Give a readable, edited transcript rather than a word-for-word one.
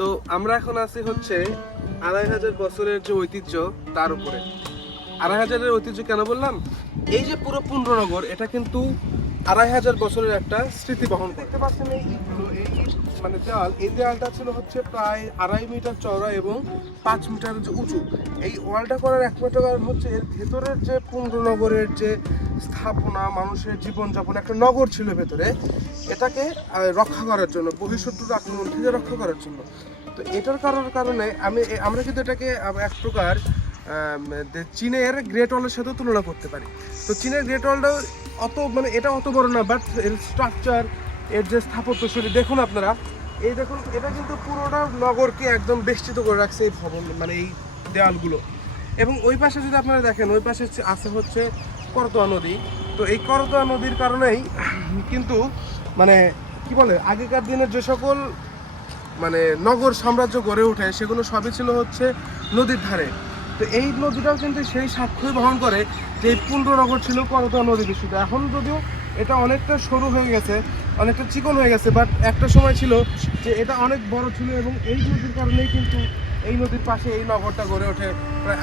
তো আমরা এখন আছি হচ্ছে ২৫০০ বছরের যে ঐতিহ্য তার উপরে। ২৫০০-এর ঐতিহ্য কেন বললাম? এই যে পুরো পুণ্ড্রনগর এটা কিন্তু ২৫০০ বছরের একটা স্মৃতি বহন করে। দেখতে পাচ্ছেন এই ইটগুলো, এই মানে দেওয়াল, এই দেওয়ালটা ছিল হচ্ছে প্রায় ২.৫ মিটার চওড়া এবং ৫ মিটার যে উঁচু। এই ওয়ালটা করার একমাত্র কারণ হচ্ছে এর ভেতরের যে পুণ্ড্রনগরের যে স্থাপনা, মানুষের জীবনযাপন, একটা নগর ছিল ভেতরে, এটাকে রক্ষা করার জন্য, বহিঃশত্রুর আক্রমণ থেকে রক্ষা করার জন্য। তো এটার কারণে আমরা কিন্তু এটাকে এক প্রকার চীনের গ্রেট ওয়ালের সাথে তুলনা করতে পারি। তো চীনের গ্রেট ওয়ালটাও এটা অত বড় না, বাট এর স্ট্রাকচার, এর যে স্থাপত্যশৈলী দেখুন আপনারা, এই দেখুন এটা কিন্তু পুরোটা নগরকে একদম বেষ্টিত করে রাখছে এই ভবন, মানে এই দেওয়ালগুলো। এবং ওই পাশে যদি আপনারা দেখেন, ওই পাশে আছে হচ্ছে করতোয়া নদী। তো এই করতোয়া নদীর কারণেই কিন্তু মানে কি বলে, আগেকার দিনের যে সকল মানে নগর সাম্রাজ্য গড়ে ওঠে সেগুলো সবই ছিল হচ্ছে নদীর ধারে। তো এই নদীটাও কিন্তু সেই সাক্ষ্যই বহন করে যে এই পুণ্ড্রনগর ছিল করতোয়া নদী বেষ্টিত। এখন যদিও এটা অনেকটা সরু হয়ে গেছে, অনেকটা চিকন হয়ে গেছে, বাট একটা সময় ছিল যে এটা অনেক বড় ছিল এবং এই নদীর কারণেই কিন্তু এই নদীর পাশে এই নগরটা গড়ে ওঠে প্রায়